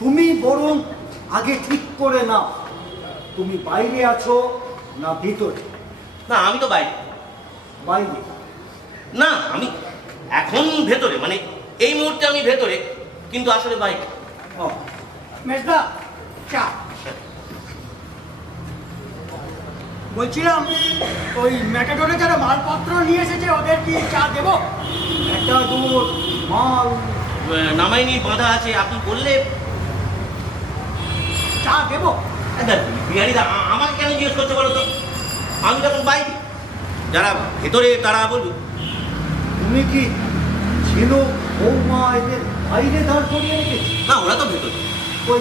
তুমি বরং আগে ঠিক করে নাও তুমি বাইরে আছো না ভিতরে। না আমি তো বাইরে। বাইরে না আমি এখন ভেতরে, মানে এই মুহূর্তে আমি ভেতরে, কিন্তু আসলে বাইরে। মেজদা চা। বলছিলাম ওই ম্যাটাডোরে যারা মালপত্র নিয়ে এসেছে ওদের কি চা দেবো? ম্যাটাডোর মাল নামাইনি, বাঁধা আছে, আপনি বললে চা দেবো। বিহারিদা আমাকে কেন জিজ্ঞেস করছে বলো তো? আমি যখন বাইরে, যারা ভেতরে তারা বলবে। তুমি কি ছিল বৌমা এদের বাইরে দাঁড় করিয়ে রেখেছি? না ওরা তো ভেতরে। ওই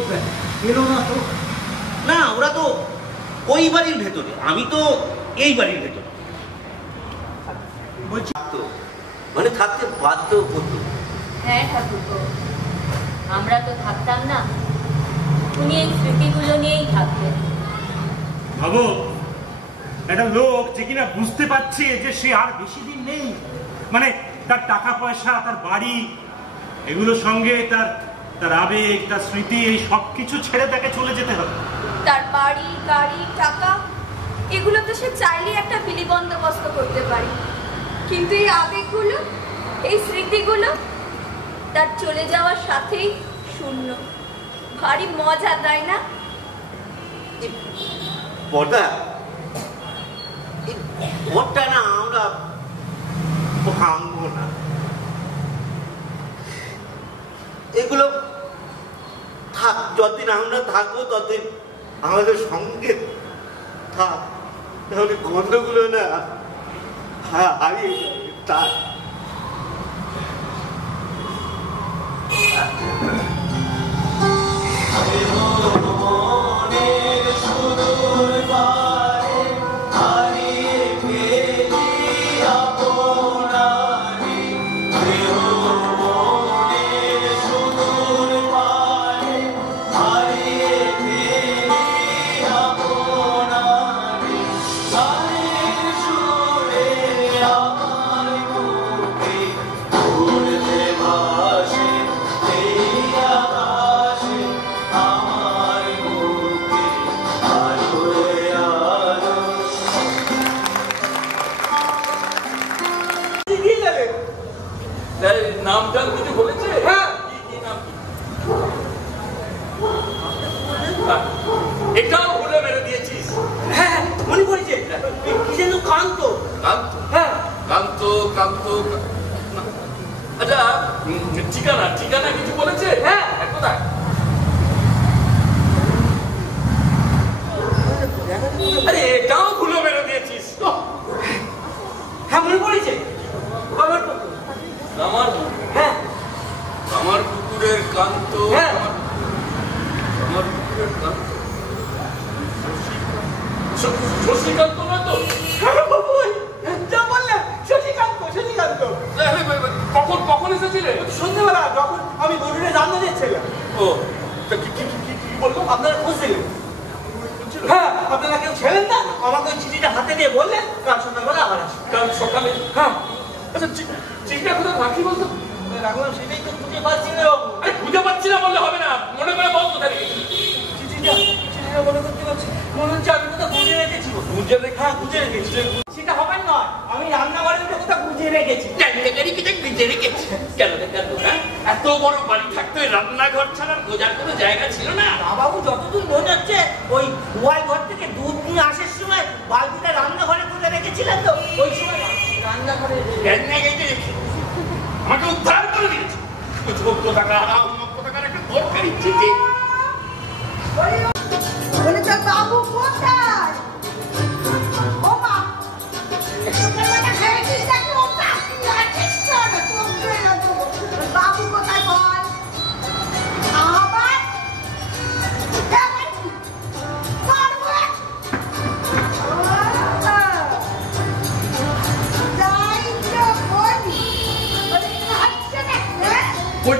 এলো না তো? না ওরা তো ওই বাড়ির ভেতরে, আমি তো এই বাড়ির ভেতরে। বলছি মানে থাকতে বাধ্য হতো। হ্যাঁ ঠাকুরপো, আমরা তো থাকতাম না, উনি এই স্মৃতিগুলো নিয়েই থাকতেন। ভাবো একটা লোক যে কিনা বুঝতে পারছে যে সে আর বেশি দিন নেই, মানে তার টাকা পয়সা, তার বাড়ি, এগুলোর সঙ্গে তার তার আবেগ, তার স্মৃতি, এই সব কিছু ছেড়ে তাকে চলে যেতে হবে। তার বাড়ি, গাড়ি, টাকা, এগুলো তো সে চাইলেই একটা বিলি বন্দোবস্ত করতে পারে, কিন্তু এই আবেগগুলো, এই স্মৃতিগুলো তার চলে যাওয়ার সাথেই শূন্য। ভারী মজা, তাই না? ওটা না আমরা ভাঙবো না, এগুলো থাক, যতদিন আমরা থাকবো ততদিন আমাদের সঙ্গে থাক, তাহলে গন্ধগুলো না হারিয়ে যাবে। তার নামটা কিছু বলেছে? হ্যাঁ, কি নাম? এটাও ভুলে মেরে দিয়েছিস। হ্যাঁ মনে পড়েছে, কি যেন কান্ত। কান্ত? হ্যাঁ কান্ত কান্ত। আচ্ছা ঠিকানা, ঠিকানা কিছু বলেছে? হ্যাঁ কোথায়? আরে এটাও ভুলে মেরে দিয়েছিস। হ্যাঁ মনে পড়েছে, আমার হ্যাঁ আমার পুকুরের কান্ত। হ্যাঁ আমার পুকুরের কান্ত শশীকান্ত না তো? যা বললেন শশীকান্ত, শশীকান্ত। কখন কখন এসেছিলে? সন্ধ্যেবেলা, যখন আমি গরুরে রান্না দিচ্ছিলাম। ও কি বললো? আপনারা খুঁজছিলেন? হ্যাঁ আপনারা কেউ ছিলেন না, আমাকে ওই চিঠিটা হাতে দিয়ে বললেন কাল সন্ধ্যাবেলা আবার আসুন। কাল সকালে? হ্যাঁ। আচ্ছা চিঠিটা কোথায় রাখি বলতো? রাখলাম, সেটাই তো খুঁজে পাচ্ছি না বাবু। আরে খুঁজে পাচ্ছি না বললে হবে না, মনে করে বল কোথায় রেখেছিস চিঠিটা মনে করতে পারছি, মনে হচ্ছে আমি কোথাও গুঁজে রেখেছি। গুঁজে রেখে? হ্যাঁ গুঁজে রেখেছি। সেটা হবে নয়, আমি রেখেছি। ভিজে রেখেছি কেন কেন? হ্যাঁ, এত বড় বাড়ি থাকতে রান্নাঘর ছাড়া গোজার কোনো জায়গা ছিল না? বাবু যতদূর মনে হচ্ছে ওই গোয়াল ঘর থেকে দুধ নিয়ে আসার সময় বালতিটা রান্নাঘরে খুলে রেখেছিলেন তো, ওই সময় রান্নাঘরে আমাকে উদ্ধার করে দিয়েছে। একটা দরকারি চিঠি। বলে তোর বাবু কোথায়? ও মা, সকালবেলা খেয়েছিস নাকি? ও চাকরি আছিস কেন? চোখ ধুয়ে না তো। তোর বাবু কোথায় বল? আবার? এবার কি? করবো? যাই তো বলি। বলে খাচ্ছে না, হ্যাঁ? ওই